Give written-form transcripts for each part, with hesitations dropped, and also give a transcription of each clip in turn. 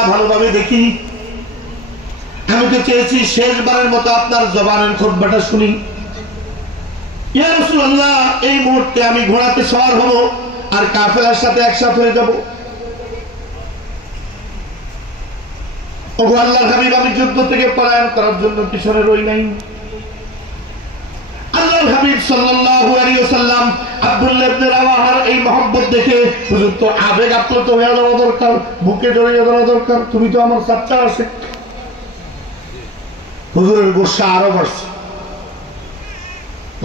ভালোভাবে দেখিনি। আমি তো চেয়েছি শেষবারের মতো আপনার জবানের খুতবাটা শুনি। ইয়া রাসূলুল্লাহ, এই মুহূর্তে আমি ঘোড়াতে সওয়ার হব আর কাফেলার সাথে একসাথে হয়ে যাব। ওগো আল্লাহর হাবিব, আমি যুদ্ধ থেকে পলায়ন করার জন্য পিছনে রই নাই। আল্লাহর হাবিব সাল্লাল্লাহু আলাইহি ওয়াসাল্লাম আব্দুল্লাহ ইবনে রাওয়াহার এই মহব্বত দেখে হুজুর তো আবেগ আপ্লুত হয়ে যাওয়া দরকার, বুকে জড়িয়ে ধরা দরকার, তুমি তো আমার চাচা আছে। হুজুরের গোসা আরো বাড়ছে,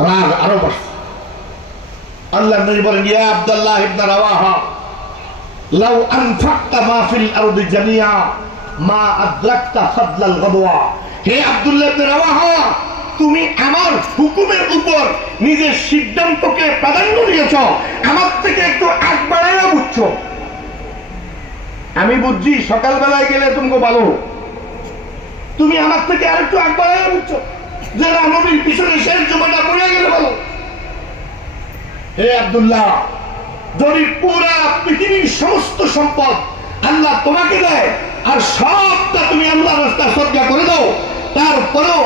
রাগ আরো বাড়ছে। আল্লাহর নবী বলেন, ইয়া আব্দুল্লাহ ইবনে রাওয়াহা, লাউ আনফাকতা মা ফিল আরদি জামিআ মা আদরাকতা ফাদলাল গাদওয়া। হে আব্দুল্লাহ ইবনে রাওয়াহা, তুমি আমার হুকুমের উপর নিজের সিদ্ধান্তকে প্রাধান্য দিয়েছ, আমার থেকে একটু আগ বাড়াইয়া বুঝছো। আমি বুঝছি সকালবেলায় গেলে তুমি ভালো, তুমি আমার থেকে আর একটু আগ বাড়াইয়া বুঝছো যে না, নবীর পিছনে শেষ জমাটা পড়ে গেলে ভালো। হে আব্দুল্লাহ, যদি পুরা পৃথিবীর সমস্ত সম্পদ আল্লাহ তোমাকে দেয় আর সবটা তুমি আল্লাহ রাস্তায় সদকা করে দাও, তারপরেও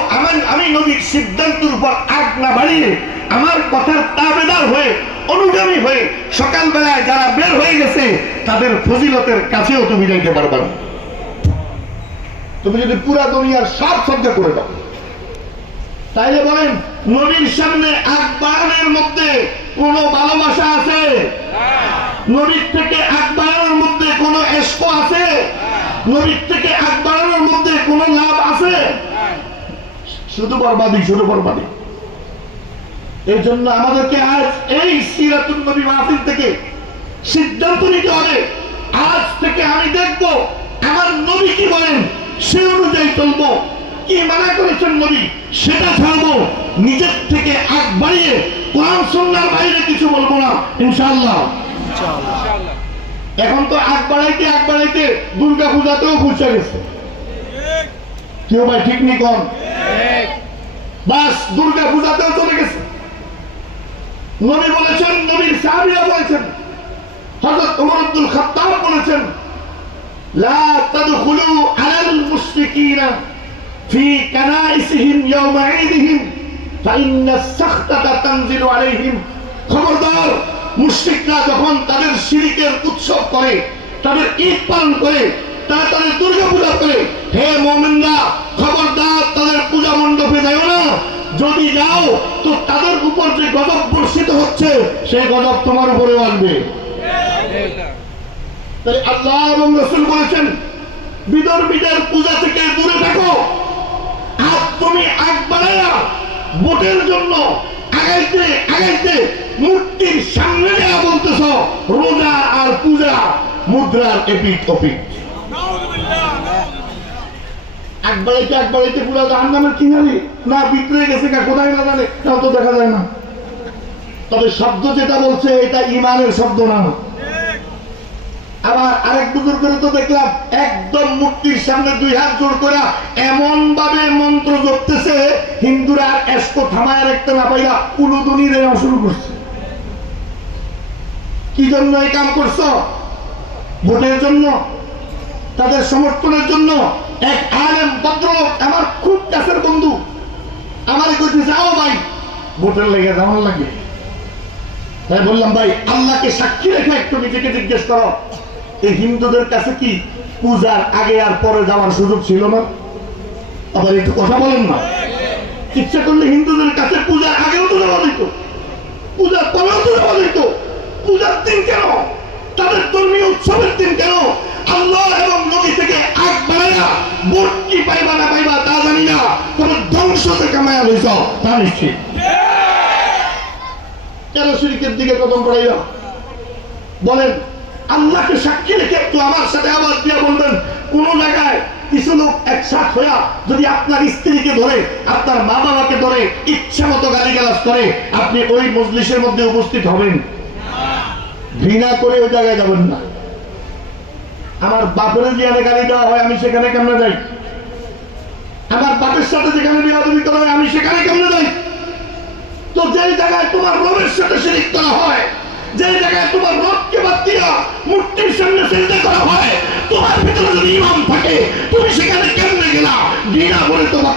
আমি নবীর সিদ্ধান্তের উপর আগ না বাড়িয়ে আমার কথার তাবেদার হয়ে অনুগামী হয়ে সকালবেলায় যারা বের হয়ে গেছে তাদের ফজিলতের কাছেও তুমি যাইতে পারবে না। তুমি যদি পুরা দুনিয়ার সব সদকা করে দাও, তাইলে বলেন নবীর সামনে আগ বাড়ানোর মধ্যে কোনো ভালোবাসা আছে? নবীর থেকে আগ বাড়ানোর মধ্যে কোনো এশক আছে? নবীর থেকে আগ বাড়ানোর মধ্যে কোনো লাভ আছে? শুধু বরবাদি, শুধু বরবাদি। এই জন্য আমাদেরকে আজ এই সিরাতুন নবী মাহফিল থেকে সিদ্ধান্ত নিতে হবে, আজ থেকে আমি দেখব আমার নবী কি বলেন সে অনুযায়ী চলবো, কি মানা করেছেন নবী সেটা ছাড়বো, নিজের থেকে আগ বাড়িয়ে কোরআন সুন্নাহর বাইরে কিছু বলবো না, ইনশাআল্লাহ। এখন তো আগ বাড়াইতে দুর্গা পূজাতেও পৌঁছে গেছে। কেউ ভাই ঠিক নি কোন? বাস দুর্গা পূজাতেও চলে গেছে। নবী বলেছেন, নবীর সাহাবীরা বলেছেন, হযরত ওমর ইবনুল খাত্তাব বলেছেন, লা তাদখুলু আলাল মুশরিকিনা ফি কানাইসিহিম ইয়াওমা ঈদিহিম ফাইন্নাস সাখতাতা তানজিলু আলাইহিম। খবরদার, মুশরিকরা যখন তাদের শিরকের উৎসব করে, তাদের ঈদ পালন করে, তারা তাদের দুর্গা পূজা করে, হে মুমিনরা খবরদার তাদের পূজা মণ্ডপে যাও না। যদি যাও তো তাদের উপর যে গজব বর্ষিত হচ্ছে সেই গজব তোমার উপরেও আসবে। তাই আল্লাহ এবং রাসূল বলেছেন, বিদর্মীদের পূজা থেকে দূরে থাকো। আর তুমি আগ বাড়ায়া ভোটের জন্য আগাইতে মূর্তির সামনে দেয়া বলতেছ রোজা আর পূজা মুদ্রার এপিট ওপিট। আগ বাড়াইতে পুরা জাহান্নামের কিনারে না ভিতরে গেছে কা কোথায় না জানে, তাও তো দেখা যায় না। তবে শব্দ যেটা বলছে এটা ইমানের শব্দ না। আবার আরেক বুজুর্গের তো দেখলাম একদম মূর্তির সামনে দুই হাত জোড় করে এমন ভাবে মন্ত্র জপতেছে, হিন্দুরা আর এসকো থামায় রাখতে না পাইয়া উলুদুনি দেওয়া শুরু করছে। কি জন্য এই কাম করছো? ভোটের জন্য, তাদের সমর্থনের জন্য। এক আলেম ভদ্রলোক আমার খুব কাছের বন্ধু আমার কইতে, যাও ভাই ভোটের লেগে যাওয়ার লাগে। তাই বললাম, ভাই আল্লাহকে সাক্ষী রেখে একটু নিজেকে জিজ্ঞেস করো, এই হিন্দুদের কাছে কি পূজার আগে আর পরে যাওয়ার সুযোগ ছিল না? আবার একটু কথা বলেন না। ইচ্ছা করলে হিন্দুদের কাছে পূজার আগেও তো যাওয়া যেত, পূজার পরেও তো যাওয়া যেত। পূজার দিন কেন, তাদের ধর্মীয় উৎসবের দিন কেন আল্লাহ এবং নবী থেকে আগ বাড়াইয়া ভোট কি পাইবা না পাইবা তা জানি না, তবে ধ্বংসতে কামায়া লইছ তা নিশ্চিত। কেন শিরকের দিকে কদম পড়াইবা? বলেন, আল্লাহকে সাক্ষী রেখে একটু আমার সাথে আওয়াজ দিয়ে বলবেন, কোন জায়গায় কিছু লোক একসাথ হইয়া যদি আপনার স্ত্রীকে ধরে, আপনার মা বাবাকে ধরে ইচ্ছা মতো গালিগালাজ করে, আপনি ওই মজলিসের মধ্যে উপস্থিত হবেন? ঘৃণা করে ওই জায়গায় যাবেন না। আমার বাপের যেখানে গালি দেওয়া হয় আমি সেখানে কেমনে যাই? আমার বাপের সাথে যেখানে বিয়াদবি করা হয় আমি সেখানে কেমনে যাই? তো যে জায়গায় তোমার রবের সাথে শিরিক করা হয়, যে জায়গায় তোমার রবকে বাদ দিয়া মূর্তির সামনে সিজদা করা হয়, তোমার ভিতরে যদি ইমান থাকে তুমি সেখানে কেমনে গেলা? ঘৃণা করে তোমাকে